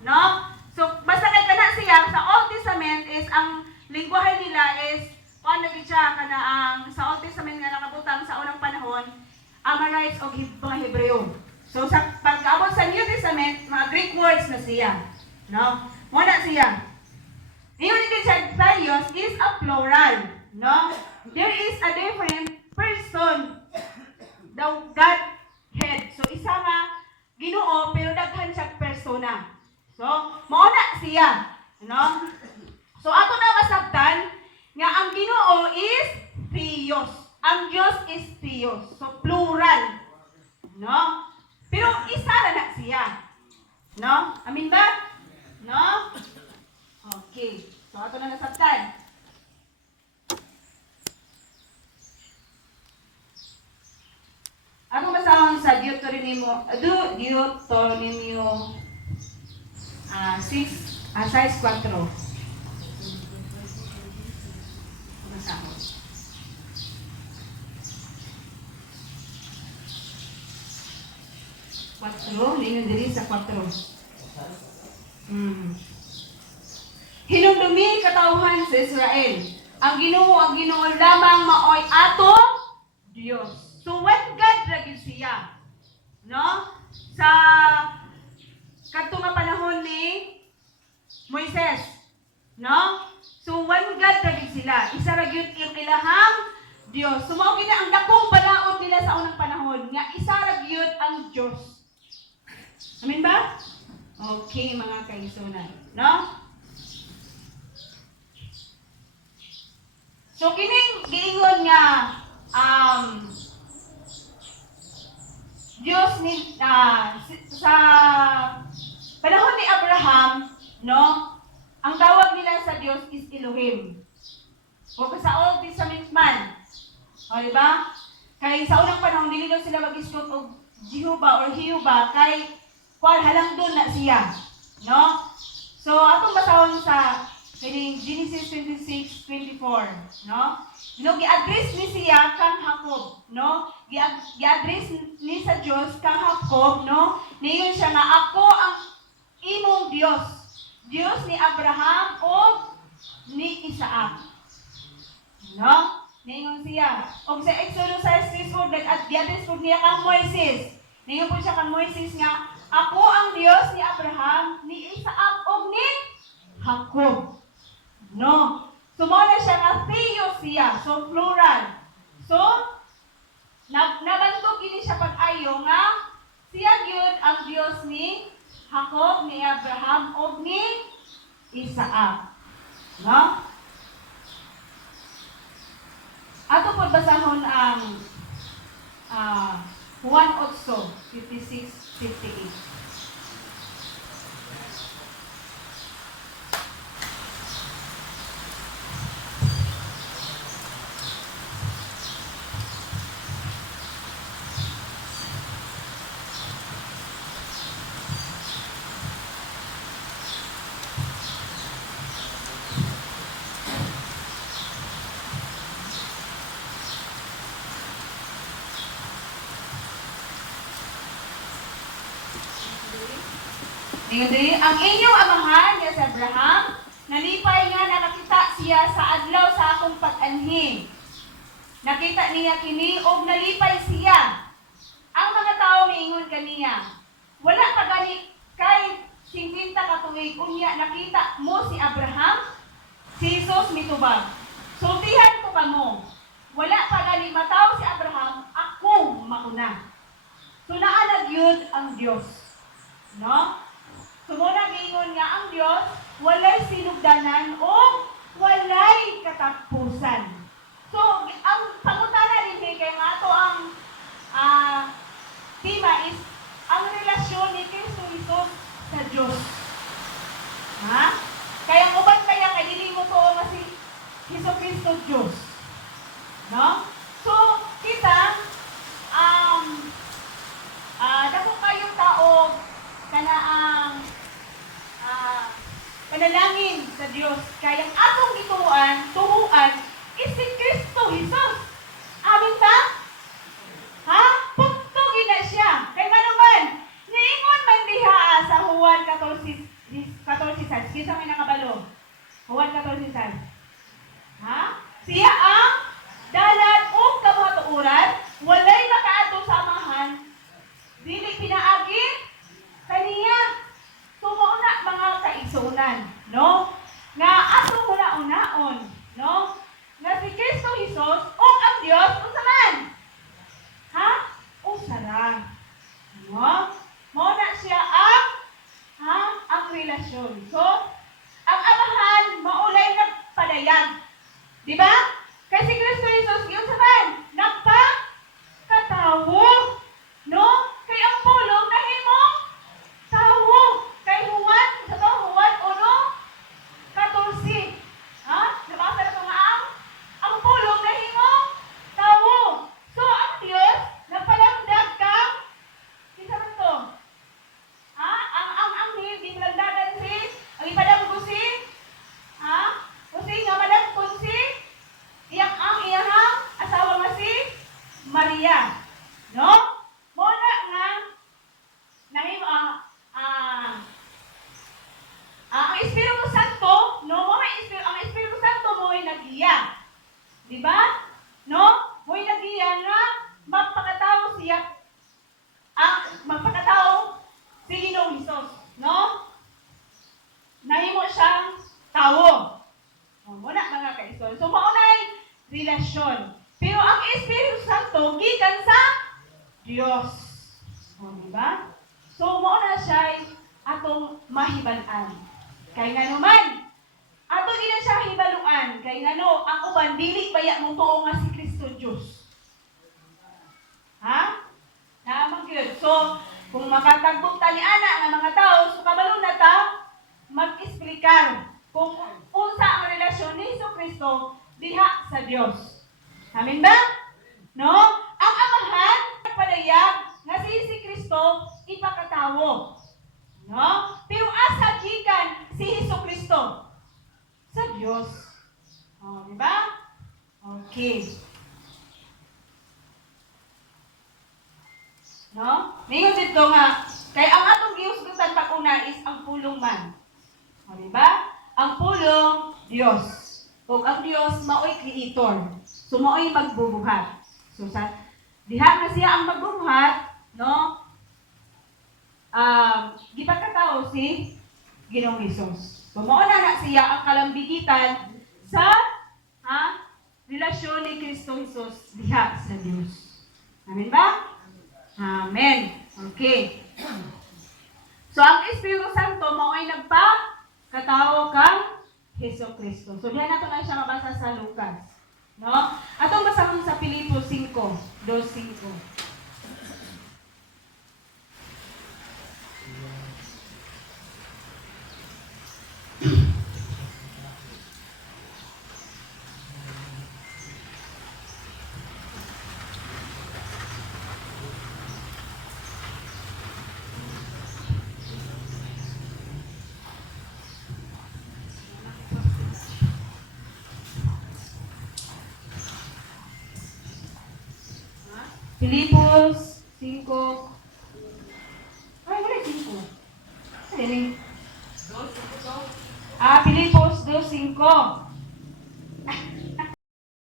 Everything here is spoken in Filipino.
No? So, basta kay kana siya, sa Old Testament is, ang lingwahe nila is, kung naging siya, kana ang, sa Old Testament nga nakabutang sa unang panahon, Amorites o mga Hebreo. So, sa pag-abot sa New Testament, mga Greek words na siya. No? Muna siya. Ngayon din siya, Theos is a plural. No? There is a different person. The Godhead. So, isa nga, Ginoo, pero daghan siya persona. So, mauna siya. No? So, ato na masabtan, nga ang Ginoo is Theos. Ang Diyos is Theos. So, plural. No? Pero isa na siya. No? Amin ba? No? Okay. So, ato na nasabtan. Ako basahon sa Deuteronomio 6:4. Basahon. 4, ningon diri sa 4. Hinumdumi katawhan sa Israel. Ang Ginoo lamang maoy ato Dios. So when God ragid siya, no? Sa kadto nga panahon ni Moises, no? So when God ragid sila, isa ragyud ang ilahang Dios. So mao gina ang dakong balaod nila sa unang panahon nga isa ragyud ang Dios. Amen ba? Okay, mga kaigsunan, no? So kining giingon nga Diyos ni sa panahon ni Abraham, no? Ang tawag nila sa Diyos is Elohim. O sa Old Testament man. O, di ba? Kay sa unang panahon dili daw sila mag-iskot og Jehovah or Jehovah kay kuan halang doon na siya, no? So atong basahon sa kining Genesis 26:24, no? No, gi-address ni siya kang Jacob, no? Gi-address ni sa Dios kang Jacob, no? Niyon siya nga ako ang imong Dios. Dios ni Abraham o ni Isaac. No? Niyon siya. Og sa Exodus 6:3 nag-address po niya kang Moises. Niyon po siya kang Moises nga ako ang Dios ni Abraham, ni Isaac o ni Jacob. No? So, muna siya nga Theos siya. So, plural. So, nabantog ini siya pag-ayo nga siya gyud ang Dios ni Jacob, ni Abraham, o ni Isaac. No? Ato po basahon ang Juan 8:56-58. Ang inyong amahan niya sa Abraham, nalipay nga nakakita siya sa adlaw sa akong pag-anhi. Nakita niya kini og nalipay siya. Ang mga tao miingon kaniya, wala pa gani kay 50 ka tuig unya nakita mo si Abraham? Si Jesus mitubag. Sultihan ko kamo. Wala pa gani mataw si Abraham, ako mauna. So naalag yun ang Diyos. No? Sumuna giingon nga ang Diyos, walay sinugdanan o walay katapusan. So, ang pangutana din kay nga ato ang tema is ang relasyon ni Kristo Jesus sa Diyos. Ha? Kaya uban kaya kay dili mo to nga si Hesus Kristo Diyos. No? So, kita dako kayong tao kana ang panalangin sa Diyos. Kaya ang atong tuhuan is si Kristo Jesus. Amin ba? Ha? Puktog na siya. Kaya naman, niingon man diha sa Juan 14:16, Dios. O, diba? So, mo na siya atong mahibalan. Kaya nga naman, ato din na siya hibaluan. Kaya nga no, ang uban, dili baya mong tuo nga si Kristo Diyos. Ha? Naamang yun. So, kung makatagbog tali ana nga mga tao, so kabalo na ta, mag-explicar kung unsa ang relasyon ni Kristo diha sa Dios. Amen ba? No? Ang amahan, padayag, nga si Kristo, ipakatawo. No? Pero asa gikan si Kristo? Sa Diyos. O, di ba? Okay. No? Mingon dito nga, kay ang atong giusgutan pag-una is ang pulong man. O, di ba? Ang pulong, Diyos. O ang Diyos, mao'y creator. So, mao'y magbubuhat. So, diha na siya ang magbubuhat, no? Gipagkatao si Ginoong Hesus. So, mauna na siya ang kalambigitan sa relasyon ni Kristo Hesus diha sa Diyos. Amen ba? Amen. Okay. So, ang Espiritu Santo mao'y nagpa-katawo kang Hesus Kristo. So, diyan nato na siya mabasa sa Lucas. No? Atong basahon sa Pilipos 5:2-5. Filipos 5. Ay, wala 5. Ano yun? Filipos 2:5.